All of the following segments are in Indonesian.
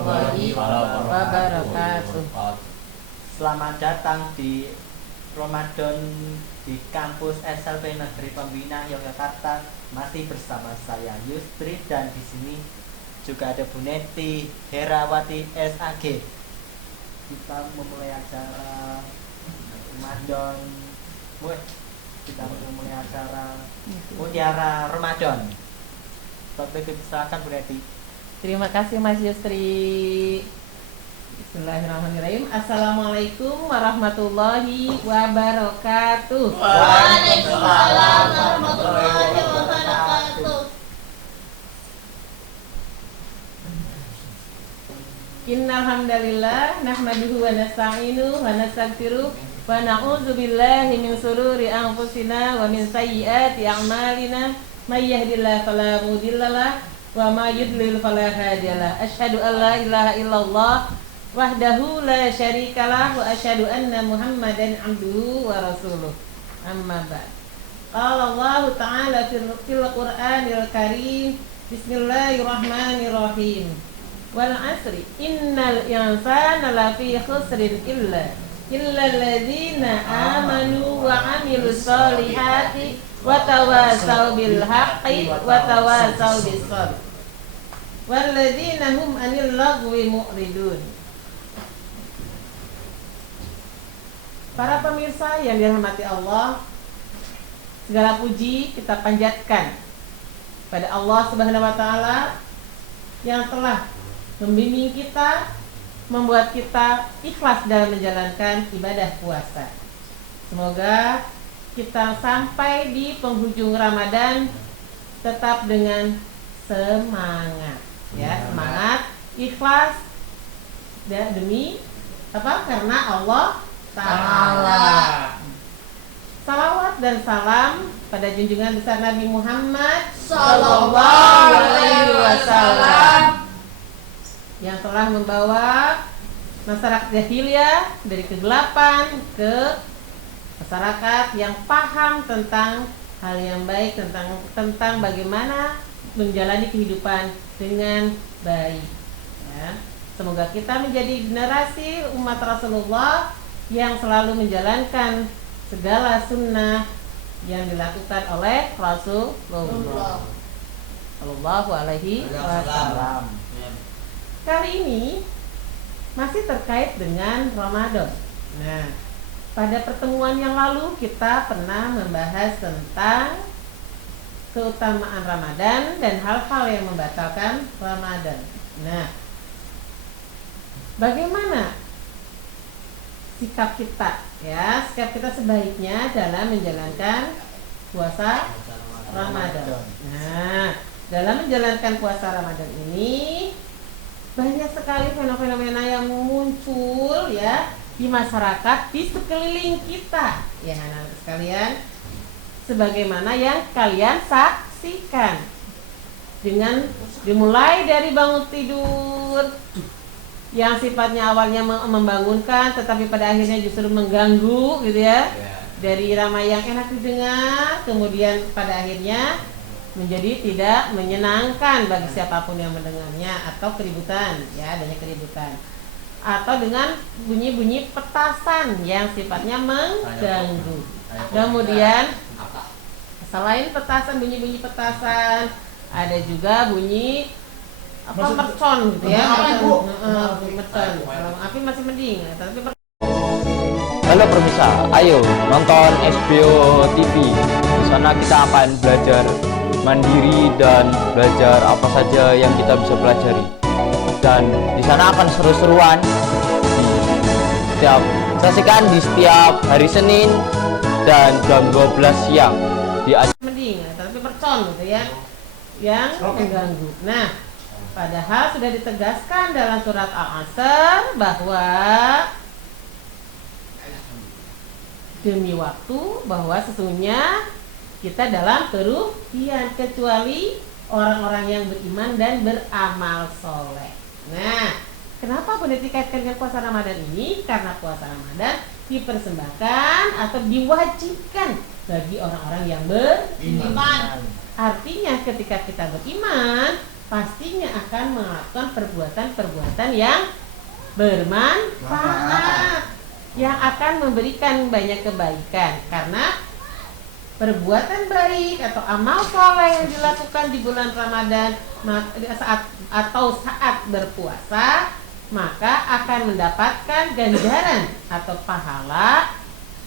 warahmatullahi wabarakatuh. Selamat datang di Ramadan di kampus SLP Negeri Pembina Yogyakarta. Masih bersama saya Yustri dan di sini juga ada Bu Neti Herawati SAG. Kita memulai acara Ramadan. Kita memulai acara mutiara Ramadan. Topik silakan Bu Neti. Terima kasih Mas Yustri. Bismillahirrahmanirrahim. Assalamualaikum warahmatullahi wabarakatuh. Waalaikumsalam warahmatullahi wabarakatuh. Innal hamdalillah nahmaduhu wa nasta'inu wa nastaghfiruh wa na'udzu billahi min shururi anfusina wa min sayyiati a'malina may yahdihillahu fala mudhillalah wa may yudlil fala hadiyalah. Asyhadu an la ilaha illallah wahdahu la syarikalah wa asyhadu anna Muhammadan abduhu wa rasuluh. Amma ba'd. Qala Allah ta'ala fil Qur'anil Karim. Bismillahirrahmanirrahim. Wal 'asri innal insana lafi khusrin illa alladzina amanu wa 'amilus solihati wa tawassaw bil haqqi wa tawassaw bis sabr walladzina hum 'anil lagwi mu'ridun. Para pemirsa yang dirahmati Allah, segala puji kita panjatkan pada Allah Subhanahu wa taala yang telah membimbing kita, membuat kita ikhlas dalam menjalankan ibadah puasa. Semoga kita sampai di penghujung Ramadan tetap dengan semangat, ya, semangat, ikhlas, dan demi apa? Karena Allah Ta'ala. Salawat dan salam pada junjungan besar Nabi Muhammad Sallallahu alaihi wasallam yang telah membawa masyarakat jahiliyah dari kegelapan ke masyarakat yang paham tentang hal yang baik, tentang bagaimana menjalani kehidupan dengan baik, ya. Semoga kita menjadi generasi umat Rasulullah yang selalu menjalankan segala sunnah yang dilakukan oleh Rasulullah Sallallahu alaihi wasallam. Kali ini masih terkait dengan Ramadan. Nah, pada pertemuan yang lalu kita pernah membahas tentang keutamaan Ramadan dan hal-hal yang membatalkan Ramadan. Nah, bagaimana sikap kita, ya, sikap kita sebaiknya dalam menjalankan puasa Ramadan. Nah, dalam menjalankan puasa Ramadan ini banyak sekali fenomena yang muncul, ya, di masyarakat, di sekeliling kita, ya anak-anak sekalian, sebagaimana yang kalian saksikan. Dengan dimulai dari bangun tidur yang sifatnya awalnya membangunkan tetapi pada akhirnya justru mengganggu, gitu ya. Dari irama yang enak didengar kemudian pada akhirnya menjadi tidak menyenangkan bagi siapapun yang mendengarnya, atau keributan, ya, adanya keributan, atau dengan bunyi-bunyi petasan yang sifatnya mengganggu. Kemudian selain petasan, bunyi-bunyi petasan, ada juga bunyi apa, mercon, gitu ya, mercon. Kalau api masih mending, tapi Halo pemirsa, ayo nonton SBO TV. Di sana kita akan belajar mandiri dan belajar apa saja yang kita bisa pelajari. Dan di sana akan seru-seruan. Saksikan di setiap hari Senin dan jam 12 siang di mending, tapi mercon, gitu ya, yang mengganggu. Nah, padahal sudah ditegaskan dalam surat Al-Asr bahwa demi waktu, bahwa sesungguhnya kita dalam kerugian kecuali orang-orang yang beriman dan beramal soleh. Nah, kenapa boleh dikaitkan dengan puasa Ramadan ini? Karena puasa Ramadan dipersembahkan atau diwajibkan bagi orang-orang yang beriman. Artinya ketika kita beriman, pastinya akan melakukan perbuatan-perbuatan yang bermanfaat, yang akan memberikan banyak kebaikan. Karena perbuatan baik atau amal soleh yang dilakukan di bulan Ramadan saat berpuasa, maka akan mendapatkan ganjaran atau pahala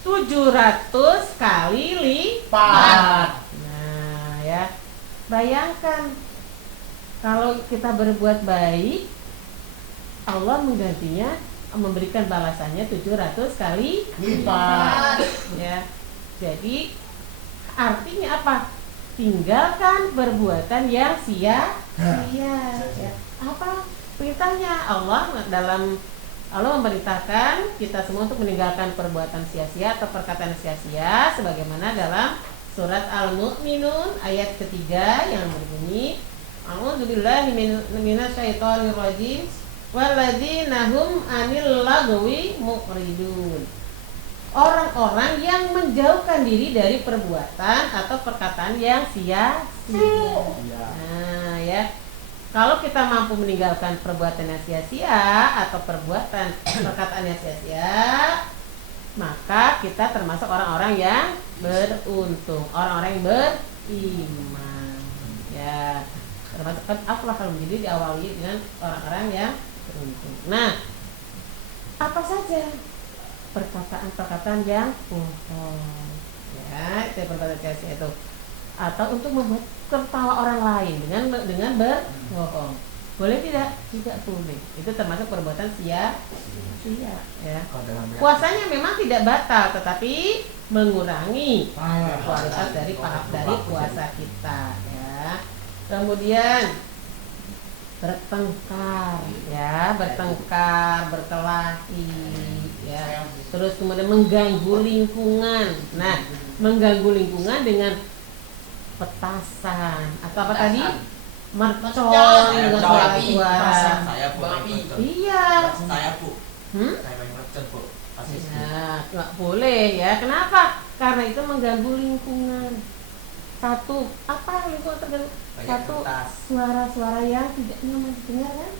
700 kali lipat. Nah, ya. Bayangkan kalau kita berbuat baik, Allah menggantinya, memberikan balasannya 700 kali lipat. Ya. Jadi artinya apa? Tinggalkan perbuatan yang sia-sia. Ya. Apa perintahnya? Allah memerintahkan kita semua untuk meninggalkan perbuatan sia-sia atau perkataan sia-sia, sebagaimana dalam surat Al-Mu'minun ayat ketiga yang berbunyi, A'udzubillahi minasyaitonir rajim walladzina hum 'anil lagwi muqridun. Orang-orang yang menjauhkan diri dari perbuatan atau perkataan yang sia-sia. Nah, ya. Kalau kita mampu meninggalkan perbuatan yang sia-sia atau perkataan yang sia-sia, maka kita termasuk orang-orang yang beruntung, orang-orang yang beriman. Ya, termasuk kan aflah kalau menjadi diawali dengan orang-orang yang beruntung. Nah, apa saja perkataan-perkataan yang bohong? Ya, itu perkataan sia-sia itu. Atau untuk membuat tertawa orang lain dengan berbohong. Boleh tidak? Tidak boleh. Itu termasuk perbuatan sia-sia, ya. Puasanya memang tidak batal, tetapi mengurangi kualitas dari puasa kita, ya. Kemudian bertengkar, ya, berkelahi, ya. Terus kemudian mengganggu lingkungan. Nah, mengganggu lingkungan dengan petasan atau apa tadi? Mercon dengan suara-suara. Iya. Saya Bu. Saya main mercon Bu. Ya, nggak boleh ya. Kenapa? Karena itu mengganggu lingkungan. Satu, apa lingkungan terganggu? Satu, suara-suara yang tidak nyaman didengar kan?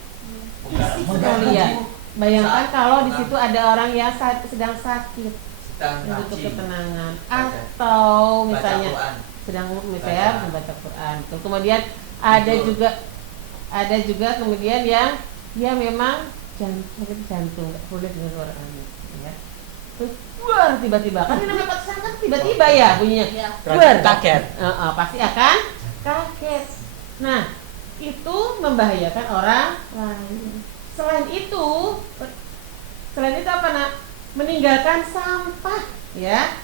Risik sekali ya. Bayangkan kalau di situ ada orang yang sedang sakit, untuk ketenangan, atau misalnya sedang membaca Quran. Kemudian ada juga kemudian yang dia memang sakit jantung, nggak boleh dengan suara angin, ya. Terus buar tiba-tiba, kan ini namanya petasan kan tiba-tiba ya bunyinya, buar, Kaget. pasti akan kaget. Nah, itu membahayakan orang lain. Selain itu apa nak? Meninggalkan sampah, ya.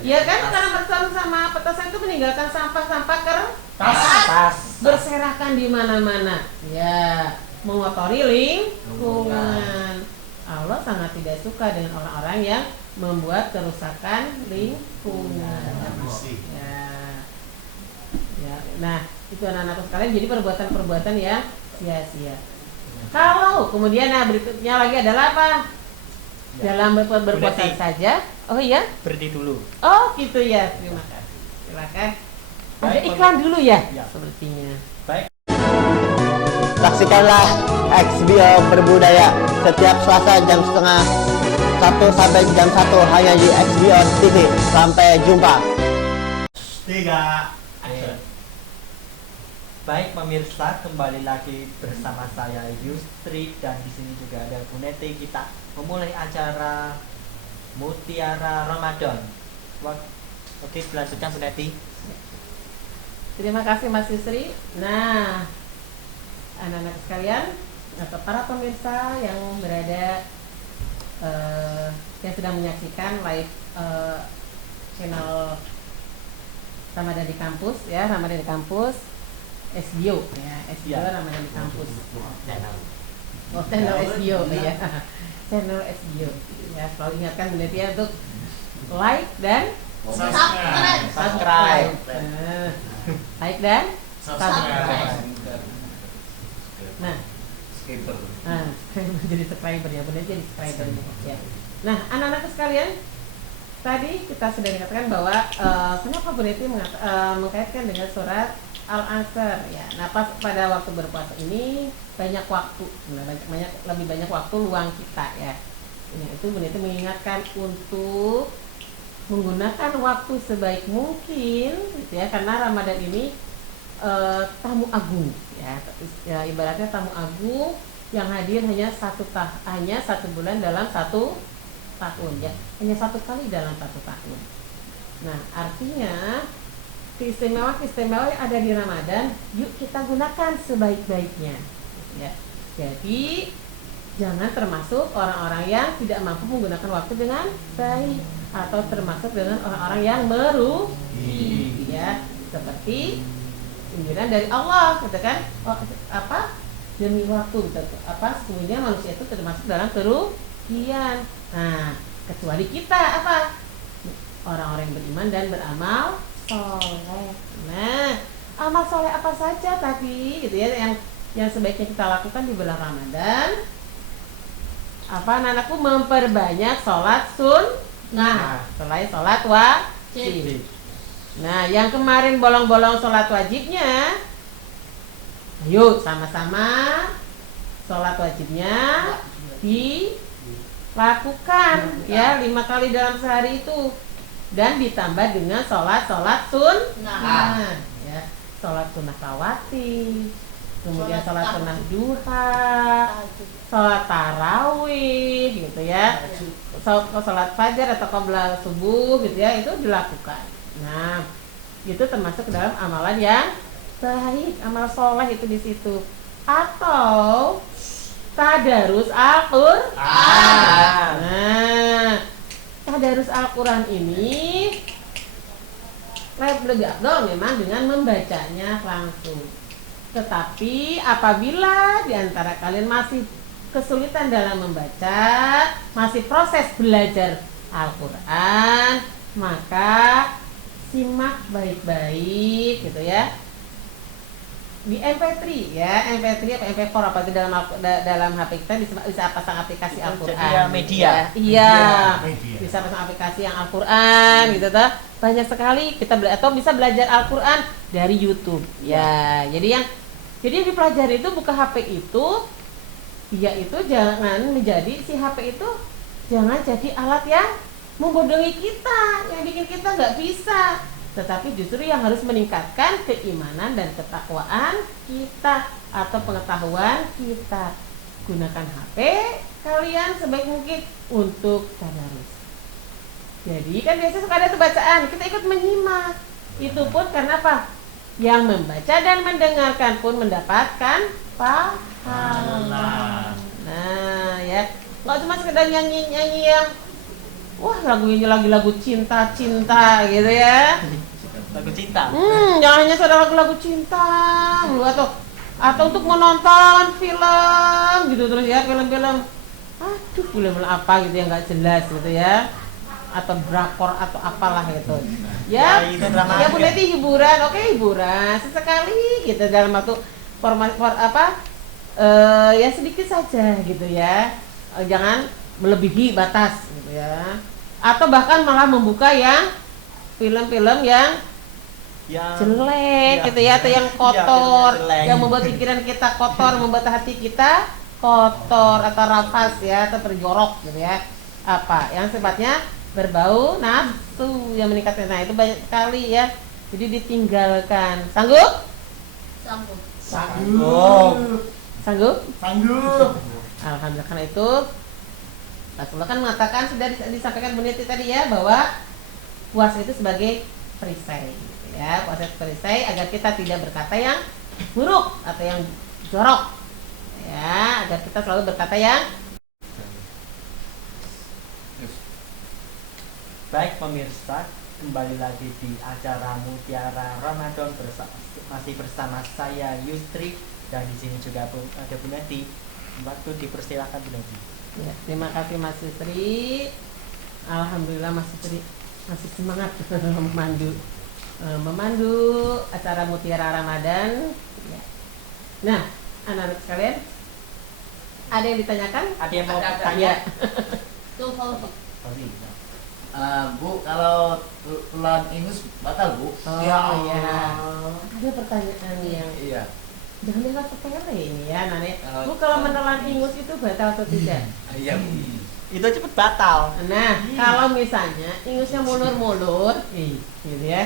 Iya kan, karena mercon sama petasan itu meninggalkan sampah-sampah kertas berserakan di mana-mana, ya, mengotori lingkungan. Allah sangat tidak suka dengan orang-orang yang membuat kerusakan lingkungan. Ya, nah itu anak-anak sekalian, jadi perbuatan-perbuatan yang sia-sia. Kalau kemudian berikutnya lagi adalah apa? Dalam berpuasa saja. Oh iya? Berhenti dulu. Oh gitu ya. Terima kasih. Silakan. Ada iklan dulu ya? Sepertinya. Baik. Saksikanlah XBio Berbudaya setiap Selasa jam setengah 1 sampai jam 1 hanya di XBio TV. Sampai jumpa. 3. Baik pemirsa, kembali lagi bersama saya Yustri dan di sini juga ada Bu Neti. Kita memulai acara Mutiara Ramadan. Oke, dilanjutkan Bu Neti. Terima kasih Mas Yusri. Nah, anak-anak sekalian atau para pemirsa yang berada yang sedang menyaksikan live channel Ramadan di Kampus, ya, Ramadan di Kampus SBio, ya, SBio Ramadan di Kampus. Channel SBio, ya. Channel SBio, ya. Selalu ingatkan Bu Neti ya untuk like dan subscribe. Like dan subscribe. Nah, jadi subscriber ya, benar jadi subscriber ya. Nah, anak-anak sekalian, tadi kita sudah dikatakan bahwa kenapa Bu Neti mengkaitkan dengan surat al-asr ya. Nah, pas pada waktu berpuasa ini banyak waktu, lebih banyak waktu luang kita ya. Ini itu benar mengingatkan untuk menggunakan waktu sebaik mungkin gitu ya, karena Ramadan ini tamu agung ya, ibaratnya tamu agung yang hadir hanya satu bulan dalam 1 tahun ya, hanya 1 kali dalam 1 tahun. Nah, artinya keistimewaan yang ada di Ramadan yuk kita gunakan sebaik-baiknya ya. Jadi jangan termasuk orang-orang yang tidak mampu menggunakan waktu dengan baik, atau termasuk dengan orang-orang yang merugi ya, seperti sindiran dari Allah gitu kan, demi waktu gitu, sesungguhnya manusia itu termasuk dalam kerugian. Nah, kecuali kita orang-orang yang beriman dan beramal soleh. Nah, amal soleh apa saja tadi gitu ya yang sebaiknya kita lakukan di bulan Ramadan? Anak-anakku memperbanyak sholat sunnah selain sholat wajib. Nah, yang kemarin bolong-bolong sholat wajibnya, ayo sama-sama sholat wajibnya dilakukan ya 5 kali dalam sehari itu, dan ditambah dengan sholat sunnah ya, sholat sunnah rawatib, kemudian sholat sunnah duha, sholat tarawih gitu ya, sholat fajar atau qabla subuh gitu ya, itu dilakukan. Nah, itu termasuk dalam amalan yang baik, amal soleh itu di situ. Atau tadarus Al-Qur'an. Nah, tadarus Al-Qur'an ini lebih afdal memang dengan membacanya langsung. Tetapi apabila di antara kalian masih kesulitan dalam membaca, masih proses belajar Al-Qur'an, maka simak baik-baik gitu ya di MP3 ya, MP3 atau MP4 apa itu dalam HP kita bisa pasang aplikasi Al-Qur'an. Media. Iya. Bisa pasang aplikasi yang Al-Qur'an gitu toh. Banyak sekali kita atau bisa belajar Al-Qur'an dari YouTube. Ya, jadi yang dipelajari itu buka HP itu, ya itu jangan menjadi si HP itu jangan jadi alat yang membodohi kita, yang bikin kita nggak bisa, tetapi justru yang harus meningkatkan keimanan dan ketakwaan kita atau pengetahuan kita. Gunakan HP kalian sebaik mungkin untuk tadarus. Jadi kan biasanya suka ada bacaan, kita ikut menyimak. Itu pun karena apa? Yang membaca dan mendengarkan pun mendapatkan pahala. Nah ya, nggak cuma sekedar nyanyi yang wah lagunya lagu cinta gitu ya. Lagu cinta. Jangan hanya saudara lagu cinta atau untuk menonton film gitu terus ya, film-film apa gitu yang nggak jelas gitu ya, atau drakor atau apalah gitu ya. Ya Bu Neti hiburan, oke hiburan sesekali gitu dalam waktu ya sedikit saja gitu ya, jangan melebihi batas gitu ya, atau bahkan malah membuka yang film-film yang jelek gitu ya, atau yang kotor, yang membuat pikiran kita kotor, membuat hati kita kotor atau rafas ya, atau terjorok gitu ya, yang sifatnya berbau nafsu yang meningkatkan. Nah itu banyak sekali ya, jadi ditinggalkan. Sanggup? Sanggup? Alhamdulillah. Karena itu Rasulullah kan mengatakan, sudah disampaikan Bu Neti tadi ya, bahwa puasa itu sebagai perisai gitu ya, puasa perisai agar kita tidak berkata yang buruk atau yang jorok ya, agar kita selalu berkata yang baik. Pemirsa, kembali lagi di acara Mutiara Ramadan masih bersama saya Yustri, dan di sini juga ada Bu Neti. Waktu dipersilakan Bu Neti. Ya, terima kasih Mas Yusri. Alhamdulillah Mas Yusri masih semangat memandu acara Mutiara Ramadan ya. Nah, anak-anak sekalian, ada yang ditanyakan? Ada yang mau tanya? Tuh Fauzi. Bu, kalau telan ingus batal, Bu? Oh Ya iya. Allah. Ada pertanyaan yang Iya. jangan dianggap sepele ini ya, Nane. Kalau- Bu, kalau menelan ingus itu batal atau tidak? Iya, Bu. Itu cepet batal. Nah, kalau misalnya ingusnya mulur-mulur, gitu ya.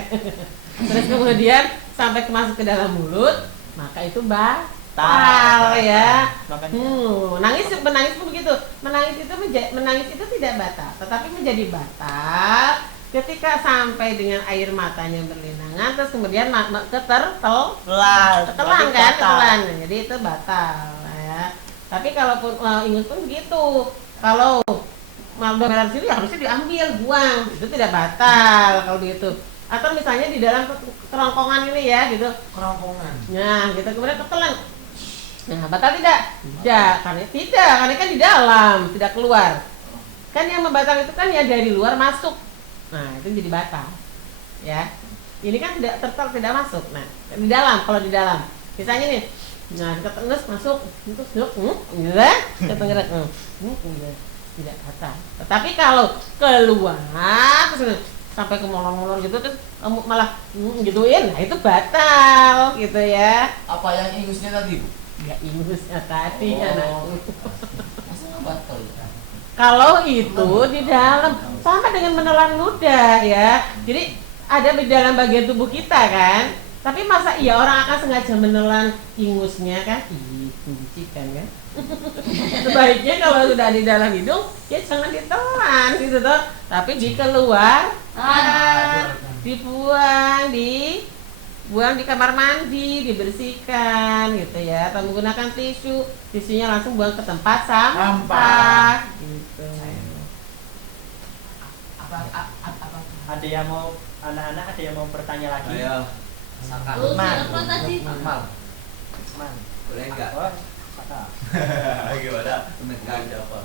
Terus kemudian sampai masuk ke dalam mulut, maka itu batal ya. Makanya Menangis pun begitu. Menangis itu tidak batal, tetapi menjadi batal ketika sampai dengan air matanya berlinangan, terus kemudian ketelan kan, ketelan. Jadi itu batal ya. Tapi kalaupun ingus pun begitu. Kalau udah merah sini harusnya diambil, buang. Itu tidak batal kalau begitu. Atau misalnya di dalam kerongkongan ini ya gitu. Kerongkongan. Nah, gitu kemudian ketelan. Nah, batal tidak? Tidak, karena kan di dalam, tidak keluar. Kan yang membatal itu kan ya dari luar masuk. Nah, itu jadi batal. Ya. Ini kan tidak masuk. Nah, di dalam, kalau di dalam. Misalnya nih, nah, ketengus masuk, terus gitu kan? Ketengerak, tidak batal. Tetapi kalau keluar terus sampai ke molor-molor gitu terus malah gituin, nah itu batal gitu ya. Apa yang ingusnya tadi, Bu? Ya ingusnya tadi anakku. Masa nggak batal ya? Kalau itu di dalam sama dengan menelan ludah ya. Jadi ada di dalam bagian tubuh kita kan. Tapi masa iya orang akan sengaja menelan ingusnya kan? Ih, menjijikkan kan? Sebaiknya kalau sudah di dalam hidung ya jangan ditelan gitu toh. Tapi dikeluarkan, dibuang di kamar mandi, dibersihkan gitu ya. Atau menggunakan tisunya langsung buang ke tempat sampah gitu. ada yang mau anak-anak ada yang mau bertanya lagi? Ayo. Saka. Lu Man. siapa tadi? Akmal. Man. Boleh enggak? Oh, Saka. Gimana? Temenkan siapa?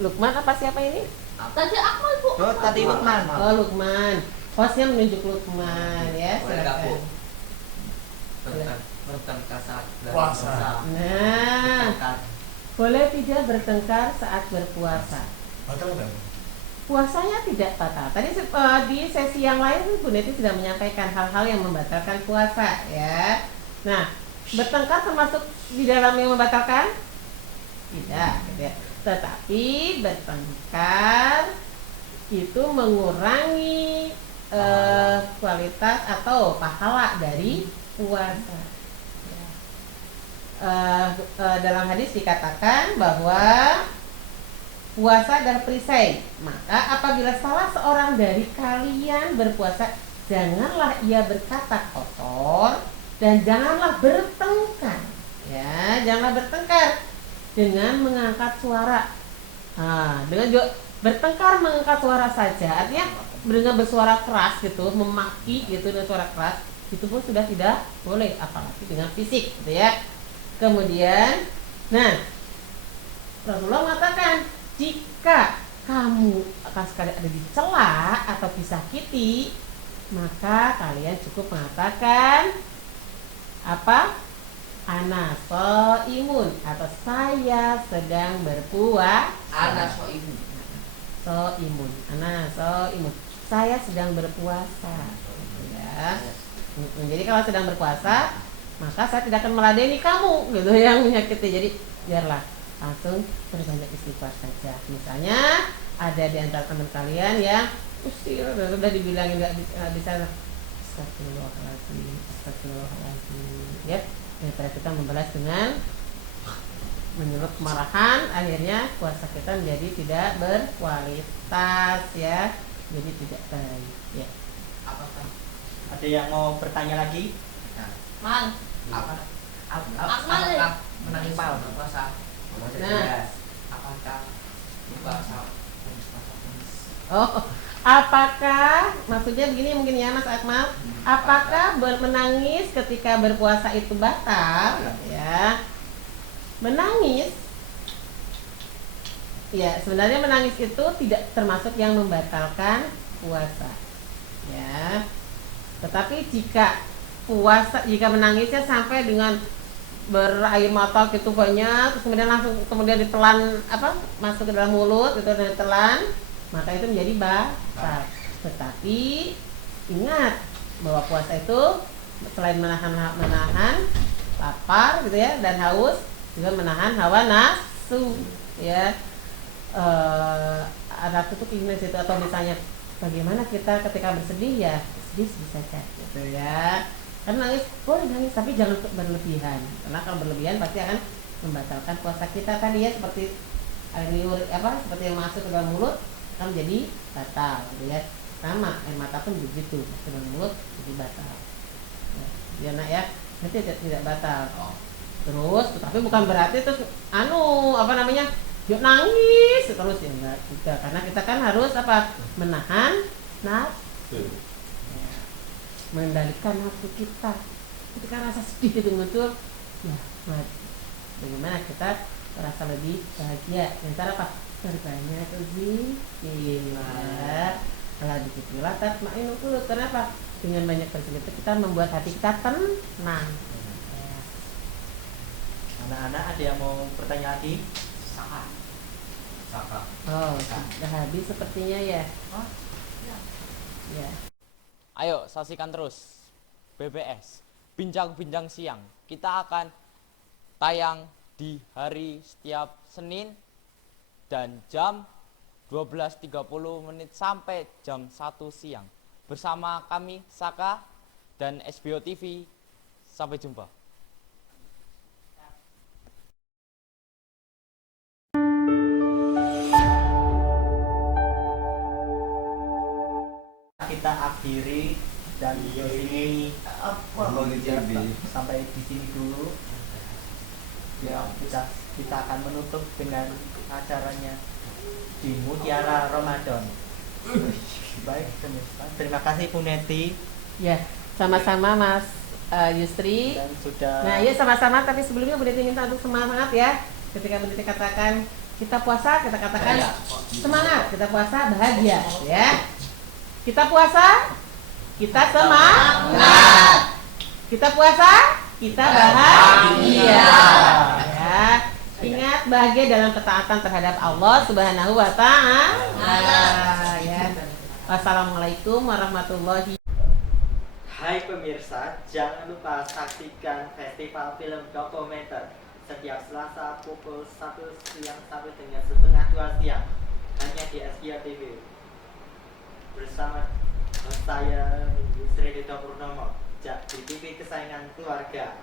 Lukman apa siapa ini? Tadi Akmal, Bu. Oh, tadi Lukman. Oh Lukman. Hostnya menunjuk Lukman ya. Boleh enggak, Bu? Silakan. Bertengkar saat Puasa. Nah, Bertengkar. boleh tidak bertengkar saat berpuasa? Batal enggak? Puasanya tidak batal. Tadi di sesi yang lain Bu Neti sudah menyampaikan hal-hal yang membatalkan puasa ya. Nah, bertengkar termasuk di dalam yang membatalkan? Tidak, gitu ya. Tetapi bertengkar itu mengurangi kualitas atau pahala dari puasa. Ya. Dalam hadis dikatakan bahwa puasa adalah perisai. Maka apabila salah seorang dari kalian berpuasa, janganlah ia berkata kotor dan janganlah bertengkar. Ya, janganlah bertengkar dengan mengangkat suara. Nah, dengan juga bertengkar mengangkat suara saja, artinya dengan bersuara keras gitu, memaki gitu dengan suara keras, itu pun sudah tidak boleh, apalagi dengan fisik, gitu ya. Kemudian, nah, Rasulullah mengatakan jika kamu akan sekali ada dicela atau disakiti, maka kalian cukup mengatakan apa? Ana imun atau saya sedang berpuasa. Ana imun. Imun. Ana imun. Saya sedang berpuasa. Gitu ya. Jadi kalau sedang berpuasa, maka saya tidak akan meladeni kamu gitu yang menyakiti. Jadi biarlah langsung berbanyak istighfar saja. Misalnya ada di antara teman kalian yang usir udah dibilangin nggak bisa, astagfirullahaladzim, ya, daripada kita membalas dengan menyulut kemarahan, akhirnya puasa kita menjadi tidak berkualitas ya, jadi tidak baik ya. Apakah Ada yang mau bertanya lagi? Man. apakah menangis saat berpuasa? Nah. Apakah puasa? Oh, apakah maksudnya begini mungkin ya Mas Akmal? Apakah menangis ketika berpuasa itu batal? Ya, menangis. Ya, sebenarnya menangis itu tidak termasuk yang membatalkan puasa. Ya, tetapi jika menangisnya sampai dengan berair mata gitu banyak, terus kemudian langsung ditelan masuk ke dalam mulut itu dan ditelan, maka itu menjadi batal. Tetapi ingat bahwa puasa itu selain menahan lapar gitu ya dan haus, juga menahan hawa nafsu ya. Ada tutup Inggris itu, atau misalnya bagaimana kita ketika bersedih ya sedih saja gitu ya. Kan nangis boleh nangis tapi jangan berlebihan, karena kalau berlebihan pasti akan membatalkan puasa kita tadi ya, seperti air liur seperti yang masuk ke dalam mulut kan menjadi batal gitu ya. Sama air mata pun begitu, masuk ke dalam mulut jadi batal ya nak ya, nanti tidak batal. Terus tapi bukan berarti terus yuk nangis terus ya, enggak juga, karena kita kan harus menahan nafsu ya, mengendalikan nafsu kita. Ketika rasa sedih itu muncul ya, bagaimana kita merasa lebih bahagia dengan cara apa? Berbanyak zikir ya. Kalau dikitulah tatmainul qulub. Kenapa? Dengan banyak berzikir kita membuat hati kita tenang. Anak-anak ada yang mau bertanya lagi? Saka. Oh, sudah habis sepertinya ya. Oh, ya. Ya. Ayo saksikan terus BBS Bincang-Bincang Siang. Kita akan tayang di hari setiap Senin dan jam 12.30 sampai jam 1 siang. Bersama kami Saka dan SBO TV. Sampai jumpa. Kita akhiri dan di sini sampai di sini dulu ya. Kita akan menutup dengan acaranya di Mutiara Ramadan. Baik pemirsa, terima kasih Bu Neti Ya, sama-sama Mas Yusri. dan sudah. Nah, ya sama-sama, tapi sebelumnya Bu Neti minta untuk semangat ya. Ketika Bu Neti katakan kita puasa, kita katakan semangat. Kita puasa bahagia ya. Kita puasa, kita semangat. Kita puasa, kita bahagia. Ya. Ingat, bahagia dalam ketaatan terhadap Allah Subhanahu wa Ta'ala. Ya. Wassalamualaikum warahmatullahi. Hai pemirsa, jangan lupa saksikan Festival Film Dokumenter setiap Selasa pukul 1 siang sampai dengan setengah 2 siang hanya di SBO TV. Bersama saya Yusri Dito Purnomo di TV kesayangan keluarga.